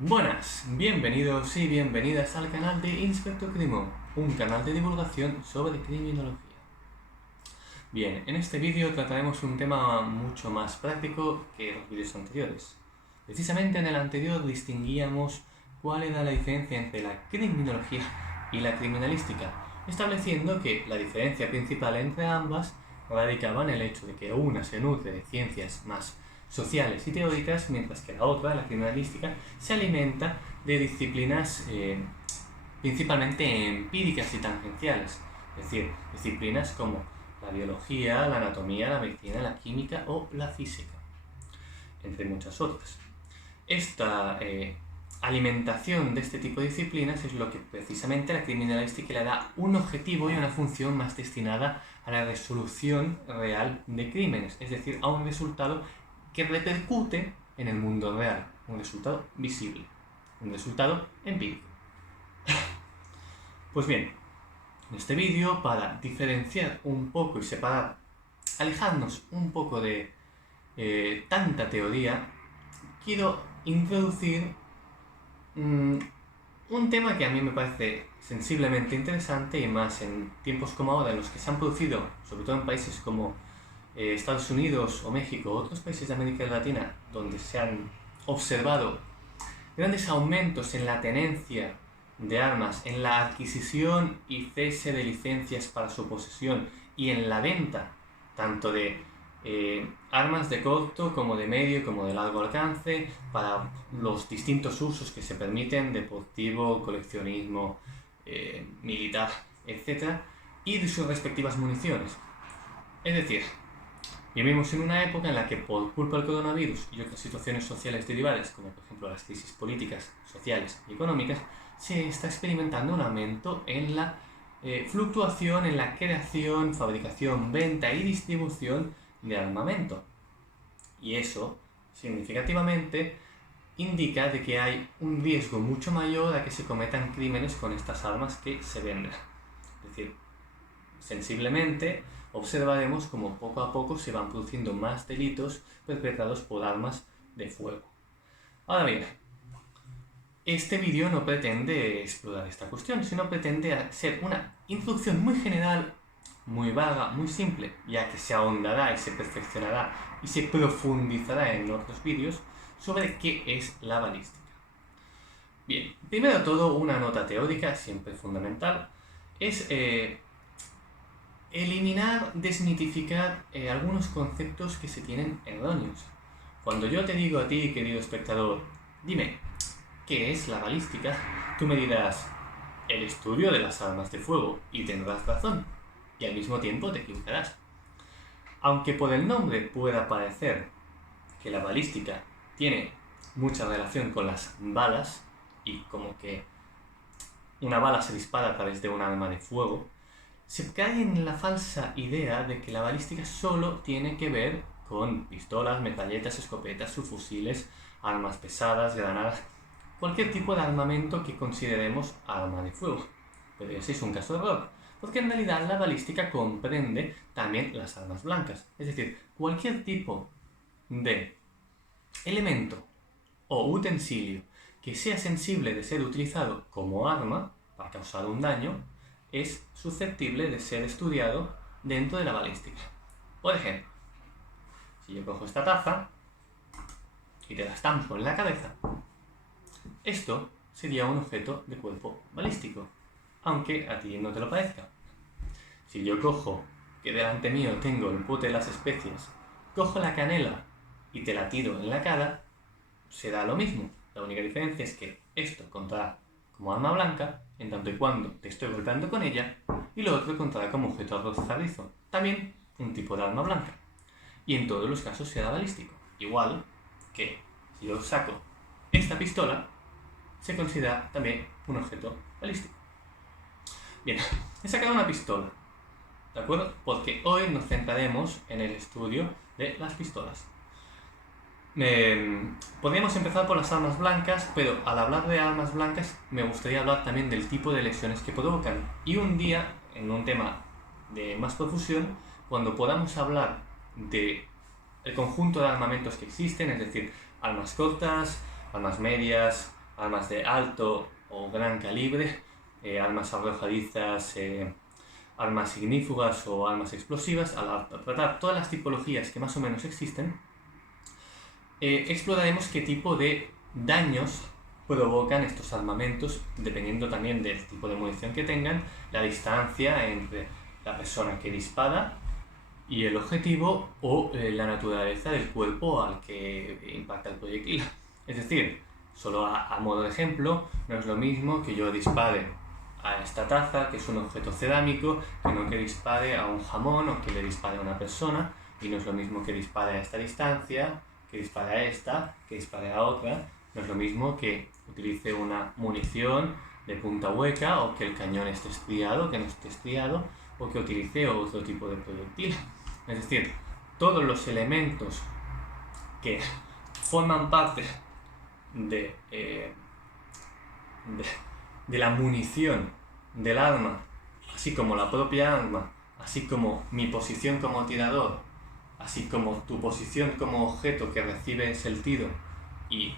Buenas, bienvenidos y bienvenidas al canal de Inspector Crimo, un canal de divulgación sobre criminología. Bien, en este vídeo trataremos un tema mucho más práctico que los vídeos anteriores. Precisamente en el anterior distinguíamos cuál era la diferencia entre la criminología y la criminalística, estableciendo que la diferencia principal entre ambas radicaba en el hecho de que una se nutre de ciencias más sociales y teóricas, mientras que la otra, la criminalística, se alimenta de disciplinas principalmente empíricas y tangenciales, es decir, disciplinas como la biología, la anatomía, la medicina, la química o la física, entre muchas otras. Esta alimentación de este tipo de disciplinas es lo que precisamente la criminalística le da un objetivo y una función más destinada a la resolución real de crímenes, es decir, a un resultado que repercute en el mundo real, un resultado visible, un resultado empírico. Pues bien, en este vídeo, para diferenciar un poco y separar, alejarnos un poco de tanta teoría, quiero introducir un tema que a mí me parece sensiblemente interesante, y más en tiempos como ahora, en los que se han producido, sobre todo en países como Estados Unidos o México o otros países de América Latina, donde se han observado grandes aumentos en la tenencia de armas, en la adquisición y cese de licencias para su posesión y en la venta tanto de armas de corto como de medio como de largo alcance para los distintos usos que se permiten: deportivo, coleccionismo, militar, etc., y de sus respectivas municiones. Es decir, vivimos en una época en la que, por culpa del coronavirus y otras situaciones sociales derivadas, como por ejemplo las crisis políticas, sociales y económicas, se está experimentando un aumento en la fluctuación en la creación, fabricación, venta y distribución de armamento. Y eso, significativamente, indica de que hay un riesgo mucho mayor a que se cometan crímenes con estas armas que se venden. Es decir, sensiblemente observaremos como poco a poco se van produciendo más delitos perpetrados por armas de fuego. Ahora bien, este vídeo no pretende explorar esta cuestión, sino pretende ser una introducción muy general, muy vaga, muy simple, ya que se ahondará y se perfeccionará y se profundizará en otros vídeos sobre qué es la balística. Bien, primero de todo, una nota teórica, siempre fundamental, es eliminar, desmitificar algunos conceptos que se tienen erróneos. Cuando yo te digo a ti, querido espectador, dime, ¿qué es la balística?, tú me dirás, el estudio de las armas de fuego, y tendrás razón, y al mismo tiempo te equivocarás. Aunque por el nombre pueda parecer que la balística tiene mucha relación con las balas, y como que una bala se dispara a través de un arma de fuego, se cae en la falsa idea de que la balística solo tiene que ver con pistolas, metralletas, escopetas, subfusiles, armas pesadas, granadas, cualquier tipo de armamento que consideremos arma de fuego. Pero ese es un caso de error, porque en realidad la balística comprende también las armas blancas, es decir, cualquier tipo de elemento o utensilio que sea sensible de ser utilizado como arma para causar un daño es susceptible de ser estudiado dentro de la balística. Por ejemplo, si yo cojo esta taza y te la estampo en la cabeza, esto sería un objeto de cuerpo balístico, aunque a ti no te lo parezca. Si yo cojo, que delante mío tengo el pote de las especias, cojo la canela y te la tiro en la cara, será lo mismo. La única diferencia es que esto contará como arma blanca, en tanto y cuando te estoy golpeando con ella, y lo otro contará como objeto arrojadizo, también un tipo de arma blanca. Y en todos los casos será balístico. Igual que si yo saco esta pistola, se considera también un objeto balístico. Bien, he sacado una pistola, ¿de acuerdo? Porque hoy nos centraremos en el estudio de las pistolas. Podríamos empezar por las armas blancas, pero al hablar de armas blancas me gustaría hablar también del tipo de lesiones que provocan. Y un día, en un tema de más profusión, cuando podamos hablar del conjunto de armamentos que existen, es decir, armas cortas, armas medias, armas de alto o gran calibre, armas arrojadizas, armas ignífugas o armas explosivas. Al tratar todas las tipologías que más o menos existen, exploraremos qué tipo de daños provocan estos armamentos, dependiendo también del tipo de munición que tengan, la distancia entre la persona que dispara y el objetivo, o la naturaleza del cuerpo al que impacta el proyectil. Es decir, solo a modo de ejemplo, no es lo mismo que yo dispare a esta taza, que es un objeto cerámico, que no que dispare a un jamón o que le dispare a una persona, y no es lo mismo que dispare a esta distancia, que dispare a esta, que dispare a otra. No es lo mismo que utilice una munición de punta hueca, o que el cañón esté estriado, que no esté estriado, o que utilice otro tipo de proyectil. Es decir, todos los elementos que forman parte de la munición del arma, así como la propia arma, así como mi posición como tirador, así como tu posición como objeto que recibes el tiro, y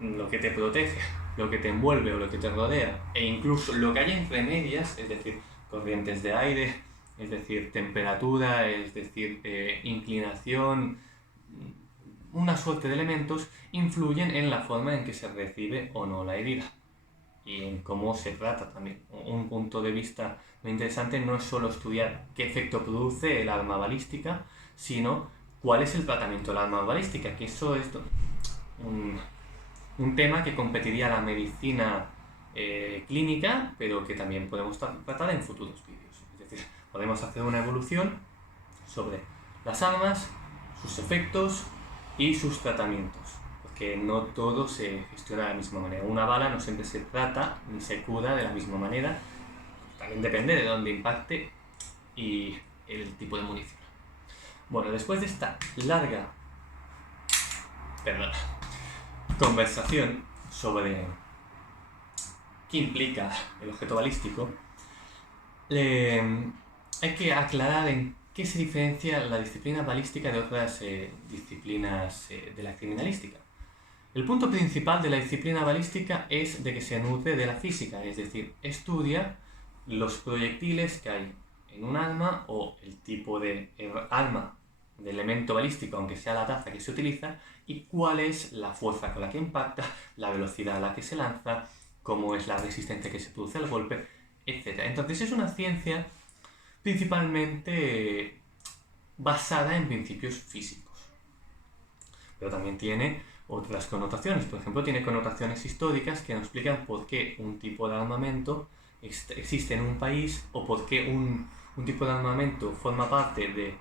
lo que te protege, lo que te envuelve o lo que te rodea, e incluso lo que hay entre medias, es decir, corrientes de aire, es decir, temperatura, es decir, inclinación, una suerte de elementos influyen en la forma en que se recibe o no la herida y en cómo se trata también. Un punto de vista muy interesante no es solo estudiar qué efecto produce el arma balística, sino cuál es el tratamiento del arma balística, que eso es un tema que competiría a la medicina clínica, pero que también podemos tratar en futuros vídeos. Es decir, podemos hacer una evolución sobre las armas, sus efectos y sus tratamientos, porque no todo se gestiona de la misma manera. Una bala no siempre se trata ni se cura de la misma manera, también depende de dónde impacte y el tipo de munición. Bueno, después de esta larga conversación sobre qué implica el objeto balístico, hay que aclarar en qué se diferencia la disciplina balística de otras disciplinas de la criminalística. El punto principal de la disciplina balística es de que se nutre de la física, es decir, estudia los proyectiles que hay en un arma o el tipo de arma, de elemento balístico, aunque sea la taza que se utiliza, y cuál es la fuerza con la que impacta, la velocidad a la que se lanza, cómo es la resistencia que se produce al golpe, etc. Entonces es una ciencia principalmente basada en principios físicos, pero también tiene otras connotaciones. Por ejemplo, tiene connotaciones históricas que nos explican por qué un tipo de armamento existe en un país, o por qué un tipo de armamento forma parte de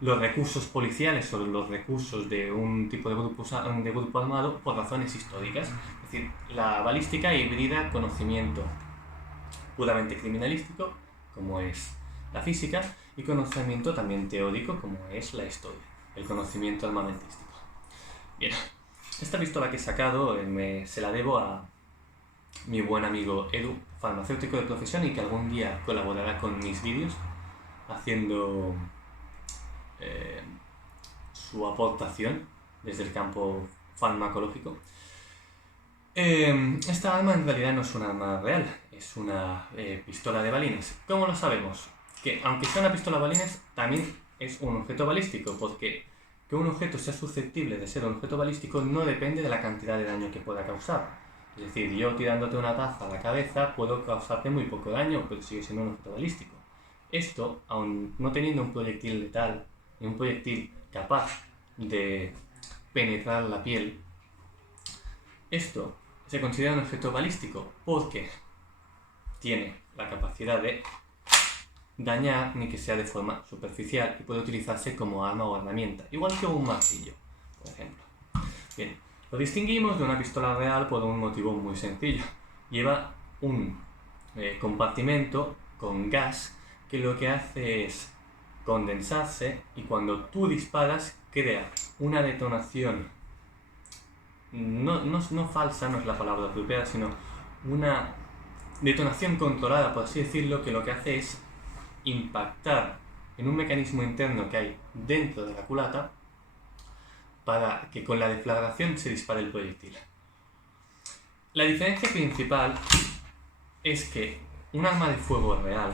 los recursos policiales o los recursos de un tipo de grupo armado por razones históricas. Es decir, la balística hibrida conocimiento puramente criminalístico, como es la física, y conocimiento también teórico, como es la historia, el conocimiento armamentístico. Bien, esta pistola que he sacado se la debo a mi buen amigo Edu, farmacéutico de profesión y que algún día colaborará con mis vídeos haciendo su aportación desde el campo farmacológico. Esta arma en realidad no es un arma real, es una pistola de balines. ¿Cómo lo sabemos? Que aunque sea una pistola de balines, también es un objeto balístico, porque que un objeto sea susceptible de ser un objeto balístico no depende de la cantidad de daño que pueda causar. Es decir, yo tirándote una taza a la cabeza puedo causarte muy poco daño, pero sigue siendo un objeto balístico. Esto, aun no teniendo un proyectil letal, ni un proyectil capaz de penetrar la piel, esto se considera un objeto balístico porque tiene la capacidad de dañar, ni que sea de forma superficial, y puede utilizarse como arma o herramienta, igual que un martillo, por ejemplo. Bien, lo distinguimos de una pistola real por un motivo muy sencillo. Lleva un compartimento con gas que lo que hace es condensarse, y cuando tú disparas crea una detonación no falsa, no es la palabra apropiada, sino una detonación controlada, por así decirlo, que lo que hace es impactar en un mecanismo interno que hay dentro de la culata para que con la deflagración se dispare el proyectil. La diferencia principal es que un arma de fuego real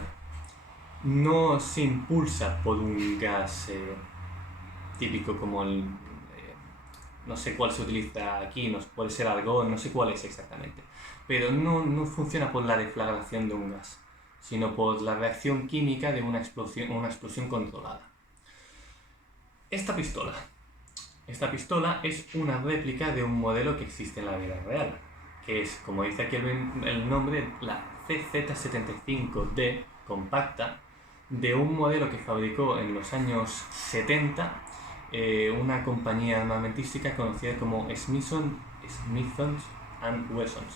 no se impulsa por un gas típico como el... no sé cuál se utiliza aquí, no, puede ser argón, no sé cuál es exactamente. Pero no funciona por la deflagración de un gas, sino por la reacción química de una explosión controlada. Esta pistola es una réplica de un modelo que existe en la vida real, que es, como dice aquí el nombre, la CZ75D compacta, de un modelo que fabricó en los años 70 una compañía armamentística conocida como Smith & Wessons,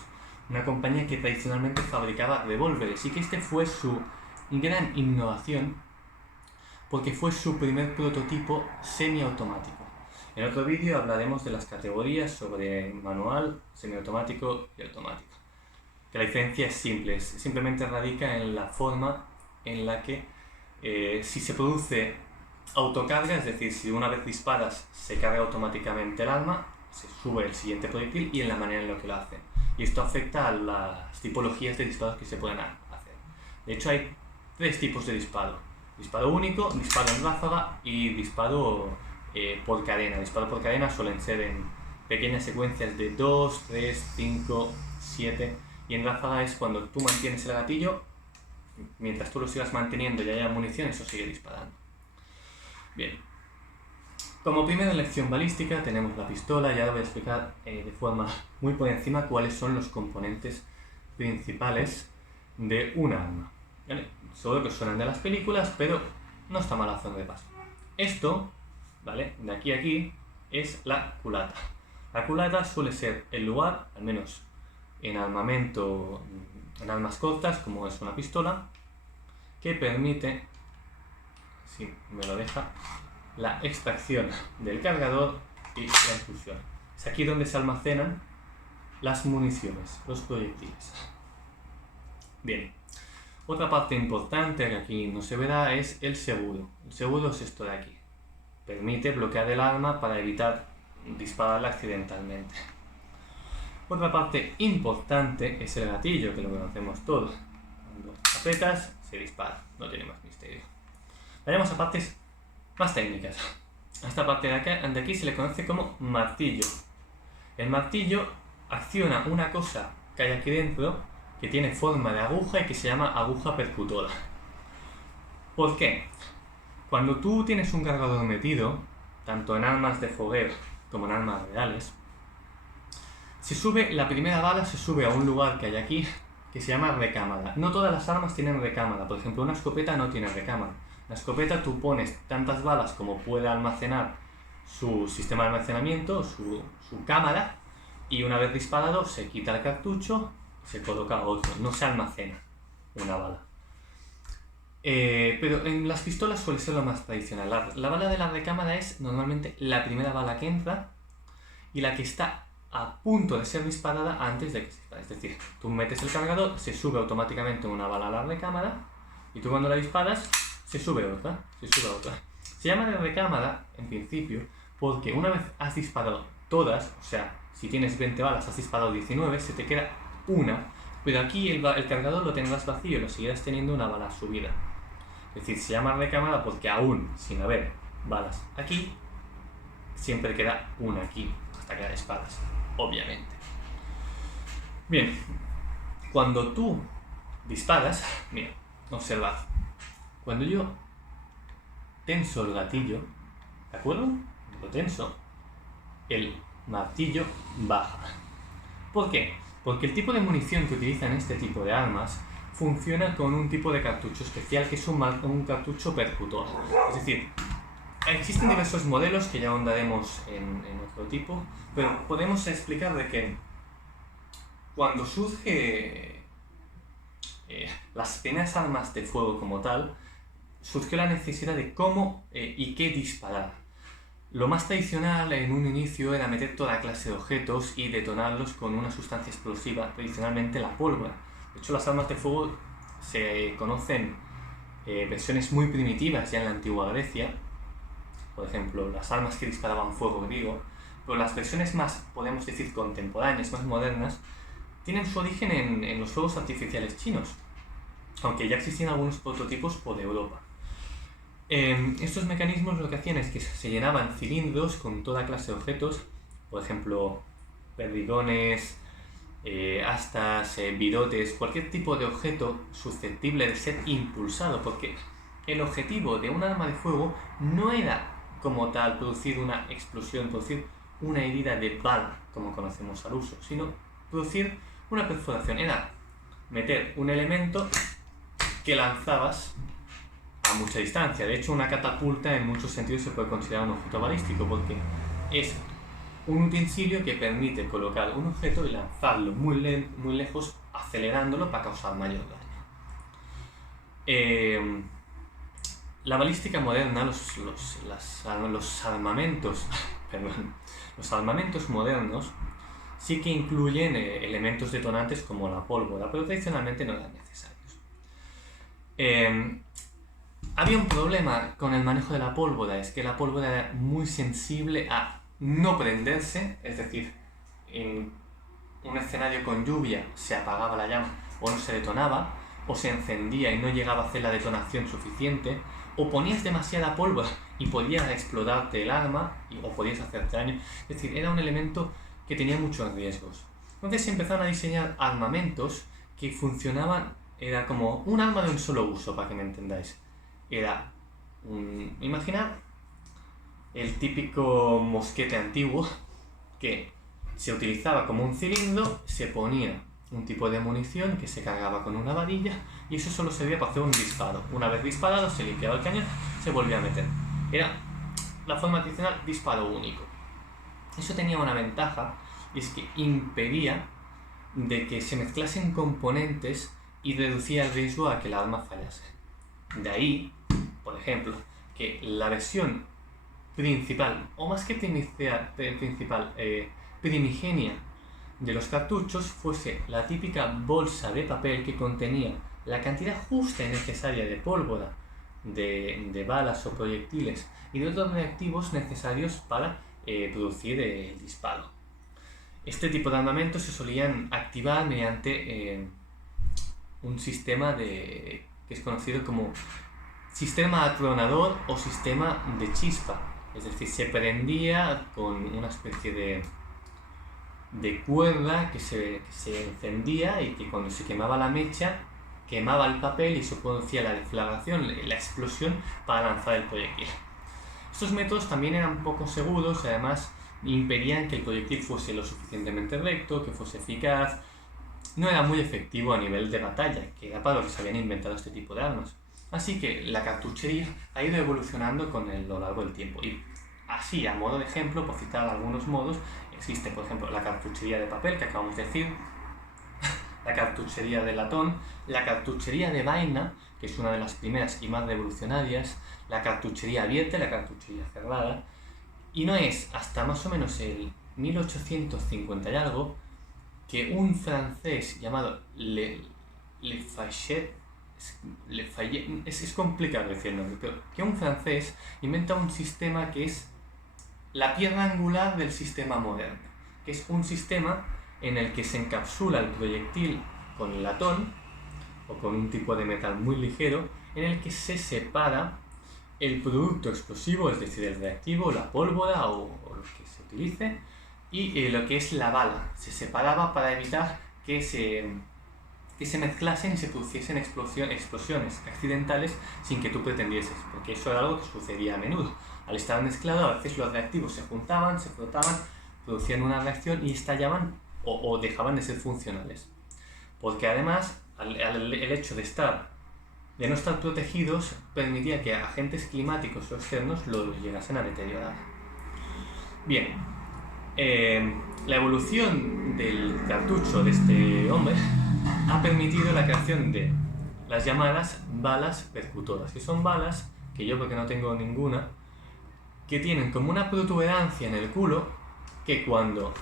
una compañía que tradicionalmente fabricaba revólveres, y que este fue su gran innovación porque fue su primer prototipo semiautomático. En otro vídeo hablaremos de las categorías sobre manual, semiautomático y automático. Que la diferencia es simple, simplemente radica en la forma en la que si se produce autocarga, es decir, si una vez disparas se carga automáticamente el arma, se sube el siguiente proyectil, y en la manera en la que lo hace. Y esto afecta a las tipologías de disparos que se pueden hacer. De hecho, hay 3 tipos de disparo: disparo único, disparo en ráfaga y disparo por cadena. Disparo por cadena suelen ser en pequeñas secuencias de 2, 3, 5, 7, y en ráfaga es cuando tú mantienes el gatillo, mientras tú lo sigas manteniendo y haya munición, eso sigue disparando. Bien, como primera lección balística tenemos la pistola. Ya voy a explicar de forma muy por encima cuáles son los componentes principales de un arma, ¿vale? Seguro que suenan de las películas, pero no está mal hacer de paso. Esto, ¿vale?, de aquí a aquí, es la culata. La culata suele ser el lugar, al menos en armamento, en armas cortas, como es una pistola, que permite, si me lo deja, la extracción del cargador y la infusión. Es aquí donde se almacenan las municiones, los proyectiles. Bien, otra parte importante que aquí no se verá es el seguro. El seguro es esto de aquí. Permite bloquear el arma para evitar dispararla accidentalmente. Otra parte importante es el gatillo, que lo conocemos todos. Cuando apretas, se dispara. No tiene más misterio. Vayamos a partes más técnicas. A esta parte de aquí se le conoce como martillo. El martillo acciona una cosa que hay aquí dentro, que tiene forma de aguja y que se llama aguja percutora. ¿Por qué? Cuando tú tienes un cargador metido, tanto en armas de fogueo como en armas reales, la primera bala se sube a un lugar que hay aquí que se llama recámara. No todas las armas tienen recámara. Por ejemplo, una escopeta no tiene recámara. La escopeta tú pones tantas balas como puede almacenar su sistema de almacenamiento, su cámara, y una vez disparado se quita el cartucho, se coloca otro, no se almacena una bala. Pero en las pistolas suele ser lo más tradicional. La bala de la recámara es normalmente la primera bala que entra y la que está a punto de ser disparada antes de que se dispare. Es decir, tú metes el cargador, se sube automáticamente una bala a la recámara, y tú cuando la disparas se sube otra. Se llama de recámara en principio porque una vez has disparado todas, o sea, si tienes 20 balas, has disparado 19, se te queda una, pero aquí el cargador lo tendrás vacío y lo seguirás teniendo una bala subida. Es decir, se llama recámara porque aún sin haber balas aquí, siempre queda una aquí, hasta que la disparas, obviamente. Bien, cuando tú disparas, mira, observad, cuando yo tenso el gatillo, ¿de acuerdo? Lo tenso, el martillo baja. ¿Por qué? Porque el tipo de munición que utilizan este tipo de armas funciona con un tipo de cartucho especial que es un cartucho percutor. Es decir, existen diversos modelos que ya ahondaremos en otro tipo, pero podemos explicar de que cuando surge las primeras armas de fuego como tal, surgió la necesidad de cómo y qué disparar. Lo más tradicional en un inicio era meter toda clase de objetos y detonarlos con una sustancia explosiva, tradicionalmente la pólvora. De hecho, las armas de fuego se conocen versiones muy primitivas ya en la antigua Grecia, por ejemplo, las armas que disparaban fuego griego, pero las versiones más, podemos decir, contemporáneas, más modernas, tienen su origen en los fuegos artificiales chinos, aunque ya existían algunos prototipos por Europa. Estos mecanismos lo que hacían es que se llenaban cilindros con toda clase de objetos, por ejemplo, perdigones, astas, bidotes, cualquier tipo de objeto susceptible de ser impulsado, porque el objetivo de un arma de fuego no era como tal producir una explosión, producir una herida de bala, como conocemos al uso, sino producir una perforación. Era meter un elemento que lanzabas a mucha distancia. De hecho, una catapulta en muchos sentidos se puede considerar un objeto balístico, porque es un utensilio que permite colocar un objeto y lanzarlo muy lejos, acelerándolo para causar mayor daño. La balística moderna, los armamentos modernos sí que incluyen elementos detonantes como la pólvora, pero tradicionalmente no eran necesarios. Había un problema con el manejo de la pólvora, es que la pólvora era muy sensible a no prenderse, es decir, en un escenario con lluvia se apagaba la llama o no se detonaba, o se encendía y no llegaba a hacer la detonación suficiente, o ponías demasiada pólvora y podías explotarte el arma o podías hacerte daño. Es decir, era un elemento que tenía muchos riesgos. Entonces se empezaron a diseñar armamentos que funcionaban, era como un arma de un solo uso, para que me entendáis. Era imaginad el típico mosquete antiguo que se utilizaba como un cilindro, se ponía un tipo de munición que se cargaba con una varilla y eso solo servía para hacer un disparo. Una vez disparado se limpiaba el cañón, se volvía a meter. Era la forma tradicional, disparo único. Eso tenía una ventaja, y es que impedía de que se mezclasen componentes y reducía el riesgo a que el arma fallase. De ahí, por ejemplo, que la versión principal, o más que primigenia de los cartuchos fuese la típica bolsa de papel que contenía la cantidad justa y necesaria de pólvora, de balas o proyectiles y de otros reactivos necesarios para producir el disparo. Este tipo de armamentos se solían activar mediante un sistema que es conocido como sistema atronador o sistema de chispa. Es decir, se prendía con una especie de cuerda que se encendía y que cuando se quemaba la mecha quemaba el papel y eso producía la deflagración, la explosión para lanzar el proyectil. Estos métodos también eran poco seguros y además impedían que el proyectil fuese lo suficientemente recto, que fuese eficaz. No era muy efectivo a nivel de batalla, que era para lo que se habían inventado este tipo de armas. Así que la cartuchería ha ido evolucionando con lo largo del tiempo. Y así, a modo de ejemplo, por citar algunos modos, existe, por ejemplo, la cartuchería de papel, que acabamos de decir, la cartuchería de latón, la cartuchería de vaina, que es una de las primeras y más revolucionarias, la cartuchería abierta y la cartuchería cerrada. Y no es hasta más o menos el 1850 y algo que un francés llamado Lafayette, es complicado decir el nombre, pero que un francés inventa un sistema que es la piedra angular del sistema moderno, que es un sistema en el que se encapsula el proyectil con latón o con un tipo de metal muy ligero, en el que se separa el producto explosivo, es decir, el reactivo, la pólvora o lo que se utilice, y lo que es la bala. Se separaba para evitar que se mezclasen y se produciesen explosiones accidentales sin que tú pretendieses, porque eso era algo que sucedía a menudo. Al estar mezclado, a veces los reactivos se juntaban, se frotaban, producían una reacción y estallaban o dejaban de ser funcionales. Porque además, el hecho de no estar protegidos permitía que agentes climáticos o externos los llegasen a deteriorar. Bien, la evolución del cartucho de este hombre ha permitido la creación de las llamadas balas percutoras, que son balas, que yo porque no tengo ninguna, que tienen como una protuberancia en el culo que cuando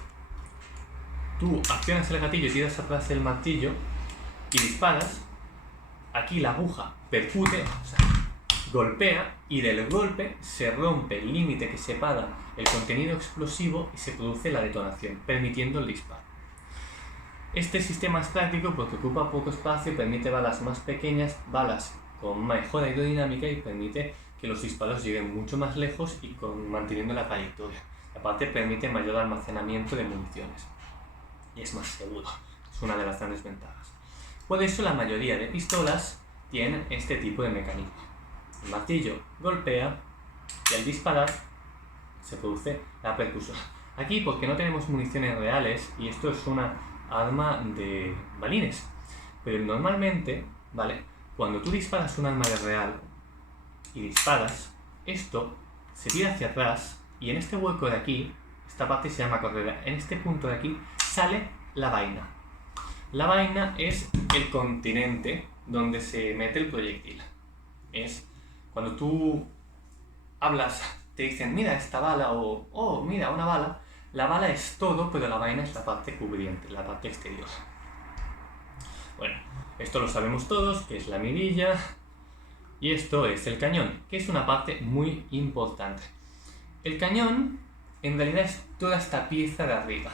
tú accionas el gatillo y tiras atrás el martillo y disparas, aquí la aguja percute, o sea, golpea, y del golpe se rompe el límite que separa el contenido explosivo y se produce la detonación, permitiendo el disparo. Este sistema es práctico porque ocupa poco espacio, permite balas más pequeñas, balas con mejor aerodinámica y permite que los disparos lleguen mucho más lejos y manteniendo la trayectoria. Aparte permite mayor almacenamiento de municiones y es más seguro, es una de las grandes ventajas. Por eso la mayoría de pistolas tienen este tipo de mecanismo. El martillo golpea y al disparar se produce la percusión. Aquí, porque no tenemos municiones reales, y esto es una arma de balines, pero normalmente, ¿vale? Cuando tú disparas un arma de real y disparas, esto se tira hacia atrás y en este hueco de aquí, esta parte se llama correa, en este punto de aquí sale la vaina. La vaina es el continente donde se mete el proyectil. Es cuando tú hablas, te dicen, mira esta bala o, oh, mira una bala. La bala es todo, pero la vaina es la parte cubriente, la parte exterior. Bueno, esto lo sabemos todos, que es la mirilla. Y esto es el cañón, que es una parte muy importante. El cañón, en realidad, es toda esta pieza de arriba.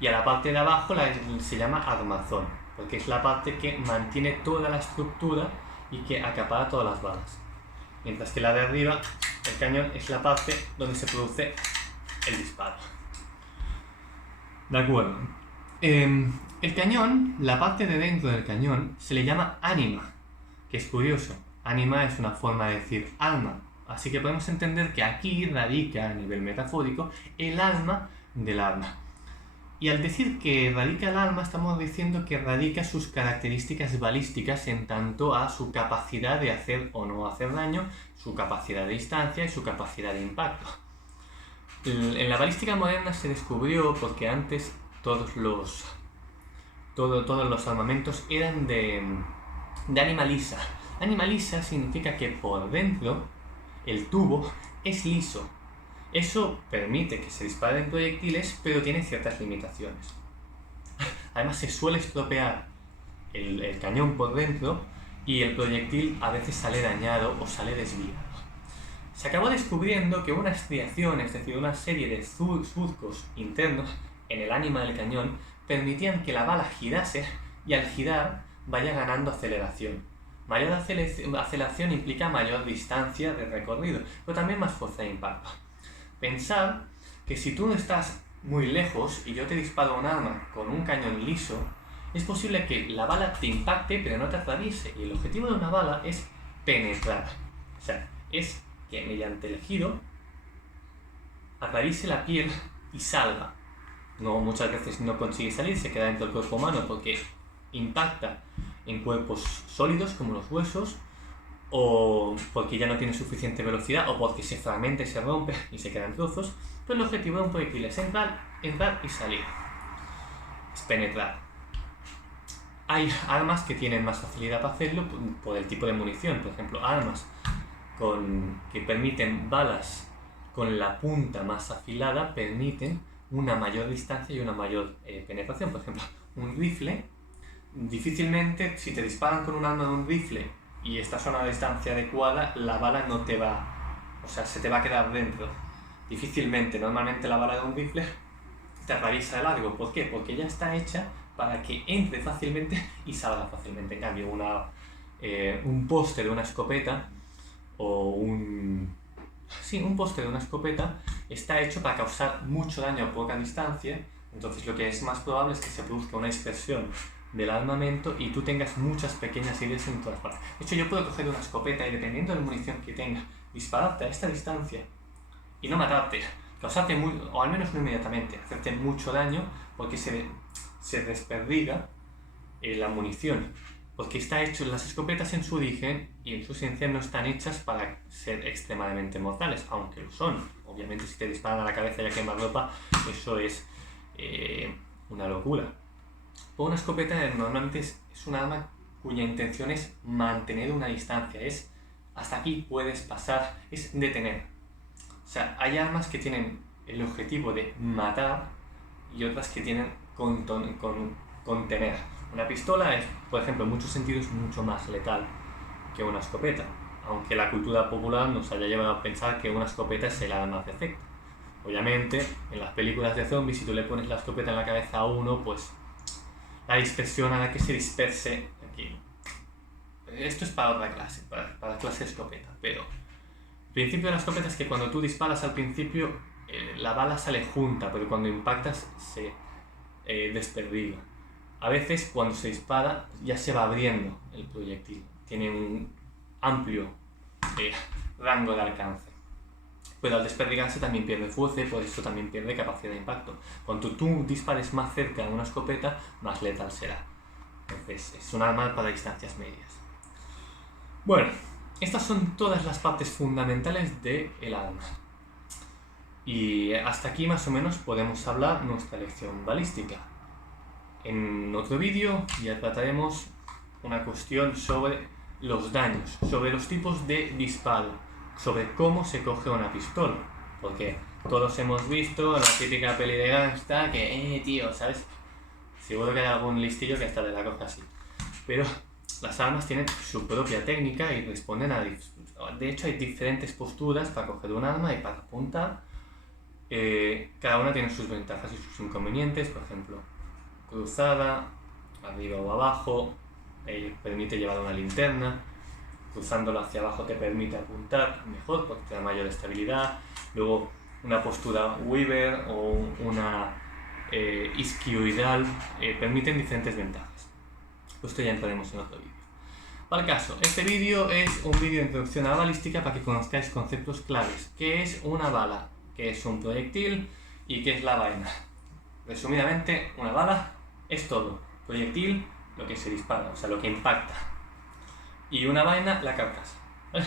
Y a la parte de abajo se llama armazón, porque es la parte que mantiene toda la estructura y que acapara todas las balas. Mientras que la de arriba, el cañón, es la parte donde se produce el disparo. De acuerdo. El cañón, la parte de dentro del cañón, se le llama ánima, que es curioso. Ánima es una forma de decir alma. Así que podemos entender que aquí radica, a nivel metafórico, el alma del arma. Y al decir que radica el alma, estamos diciendo que radica sus características balísticas en tanto a su capacidad de hacer o no hacer daño, su capacidad de distancia y su capacidad de impacto. En la balística moderna se descubrió porque antes todos los armamentos eran de ánima lisa. Ánima lisa significa que por dentro el tubo es liso. Eso permite que se disparen proyectiles, pero tiene ciertas limitaciones. Además se suele estropear el cañón por dentro y el proyectil a veces sale dañado o sale desviado. Se acabó descubriendo que una estriación, es decir, una serie de surcos internos en el ánima del cañón, permitían que la bala girase y al girar vaya ganando aceleración. Mayor aceleración implica mayor distancia de recorrido, pero también más fuerza de impacto. Pensar que si tú no estás muy lejos y yo te disparo un arma con un cañón liso, es posible que la bala te impacte pero no te atraviese. Y el objetivo de una bala es penetrar. O sea, es que mediante el giro atraviese la piel y salga. No, muchas veces no consigue salir, se queda dentro del cuerpo humano porque impacta en cuerpos sólidos como los huesos, o porque ya no tiene suficiente velocidad, o porque se fragmenta y se rompe y se queda en trozos, pero el objetivo de un proyectil es entrar y salir. Es penetrar. Hay armas que tienen más facilidad para hacerlo por el tipo de munición, por ejemplo, armas que permiten balas con la punta más afilada, permiten una mayor distancia y una mayor penetración. Por ejemplo, un rifle, difícilmente, si te disparan con un arma de un rifle y estás a una distancia adecuada, la bala no te va, o sea, se te va a quedar dentro. Difícilmente, normalmente la bala de un rifle te atraviesa de largo. ¿Por qué? Porque ya está hecha para que entre fácilmente y salga fácilmente. En cambio, un poste de una escopeta o un poste de una escopeta está hecho para causar mucho daño a poca distancia. Entonces lo que es más probable es que se produzca una dispersión del armamento y tú tengas muchas pequeñas heridas en todas partes. De hecho, yo puedo coger una escopeta y, dependiendo de la munición que tenga, dispararte a esta distancia y no matarte, causarte o al menos no inmediatamente, hacerte mucho daño, porque se desperdiga la munición, porque está hecho, las escopetas en su origen y en su esencia no están hechas para ser extremadamente mortales, aunque lo son. Obviamente, si te disparan a la cabeza y a quemarropa, eso es una locura. Pero una escopeta normalmente es un arma cuya intención es mantener una distancia, es hasta aquí puedes pasar, es detener. O sea, hay armas que tienen el objetivo de matar y otras que tienen contener. Una pistola es, por ejemplo, en muchos sentidos mucho más letal que una escopeta, aunque la cultura popular nos haya llevado a pensar que una escopeta es el arma perfecta. Obviamente, en las películas de zombies, si tú le pones la escopeta en la cabeza a uno, pues la dispersión, a la que se disperse aquí. Esto es para otra clase, para clase de escopeta, pero el principio de la escopeta es que cuando tú disparas al principio, la bala sale junta, pero cuando impactas se desperdiga. A veces cuando se dispara ya se va abriendo el proyectil, tiene un amplio rango de alcance. Pero al desperdigarse también pierde fuerza y por eso también pierde capacidad de impacto. Cuanto tú dispares más cerca de una escopeta, más letal será. Entonces es un arma para distancias medias. Bueno, estas son todas las partes fundamentales del arma. Y hasta aquí más o menos podemos hablar nuestra lección balística. En otro vídeo ya trataremos una cuestión sobre los daños, sobre los tipos de disparo, sobre cómo se coge una pistola. Porque todos hemos visto la típica peli de gangsta que, tío, ¿sabes? Seguro que hay algún listillo que hasta de la coge así. Pero las armas tienen su propia técnica y responden a... De hecho, hay diferentes posturas para coger un arma y para apuntar. Cada una tiene sus ventajas y sus inconvenientes. Por ejemplo, cruzada, arriba o abajo, permite llevar una linterna. Cruzándolo hacia abajo te permite apuntar mejor porque te da mayor estabilidad. Luego, una postura Weaver o una isquioidal permiten diferentes ventajas. Esto ya entraremos en otro vídeo. Para el caso, este vídeo es un vídeo de introducción a la balística para que conozcáis conceptos claves. ¿Qué es una bala? ¿Qué es un proyectil? ¿Y qué es la vaina? Resumidamente, una bala es todo. Proyectil, lo que se dispara, o sea, lo que impacta. Y una vaina, la carcasa. ¿Vale?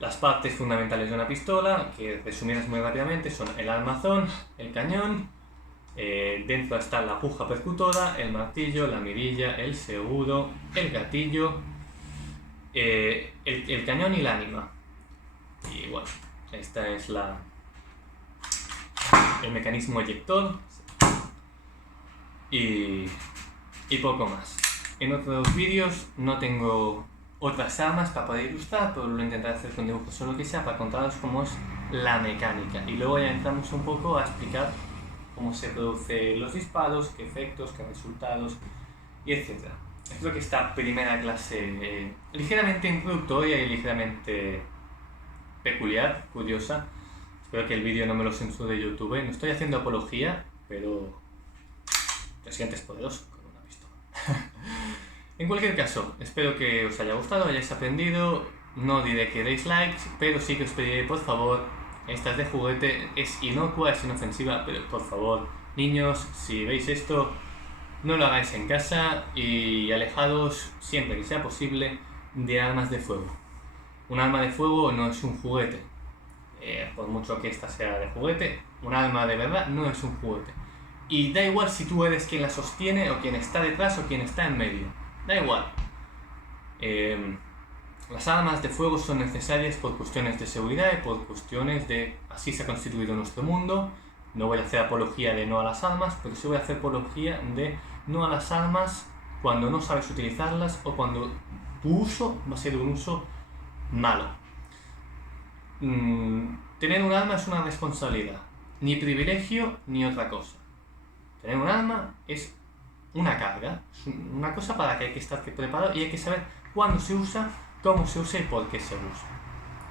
Las partes fundamentales de una pistola, que resumidas muy rápidamente, son el armazón, el cañón, dentro está la aguja percutora, el martillo, la mirilla, el seguro, el gatillo, el cañón y la ánima. Y bueno, esta es el mecanismo eyector y poco más. En otros vídeos no tengo otras armas para poder ilustrar, pero lo intentaré hacer con dibujos o lo que sea para contaros cómo es la mecánica. Y luego ya entramos un poco a explicar cómo se producen los disparos, qué efectos, qué resultados, y etc. Espero que esta primera clase ligeramente introductoria y ligeramente peculiar, curiosa. Espero que el vídeo no me lo censure de YouTube. No estoy haciendo apología, pero te sientes poderoso con una pistola. En cualquier caso, espero que os haya gustado, hayáis aprendido. No diré que deis likes, pero sí que os pediré, por favor, esta es de juguete, es inocua, es inofensiva, pero por favor, niños, si veis esto, no lo hagáis en casa y alejados, siempre que sea posible, de armas de fuego. Un arma de fuego no es un juguete. Por mucho que esta sea de juguete, un arma de verdad no es un juguete. Y da igual si tú eres quien la sostiene o quien está detrás o quien está en medio. Da igual. Las armas de fuego son necesarias por cuestiones de seguridad y por cuestiones de... Así se ha constituido nuestro mundo. No voy a hacer apología de no a las armas, pero sí voy a hacer apología de no a las armas cuando no sabes utilizarlas o cuando tu uso va a ser un uso malo. Tener un arma es una responsabilidad, ni privilegio ni otra cosa. Tener un arma es una carga, es una cosa para la que hay que estar preparado y hay que saber cuándo se usa, cómo se usa y por qué se usa.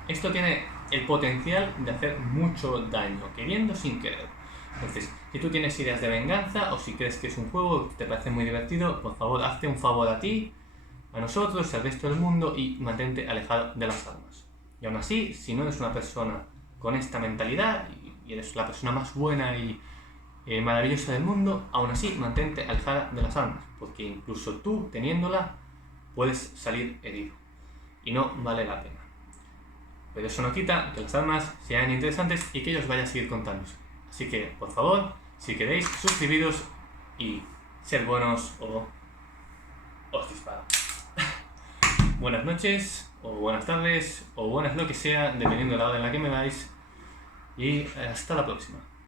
Esto tiene el potencial de hacer mucho daño, queriendo o sin querer. Entonces, si tú tienes ideas de venganza o si crees que es un juego que te parece muy divertido, por favor, hazte un favor a ti, a nosotros, al resto del mundo y mantente alejado de las armas. Y aún así, si no eres una persona con esta mentalidad y eres la persona más buena y maravillosa del mundo, aún así mantente alejada de las armas, porque incluso tú, teniéndola, puedes salir herido y no vale la pena. Pero eso no quita que las armas sean interesantes y que yo os vaya a seguir contando. Así que, por favor, si queréis, suscribiros y ser buenos o os disparo. Buenas noches, o buenas tardes, o buenas lo que sea, dependiendo de la hora en la que me veáis. Y hasta la próxima.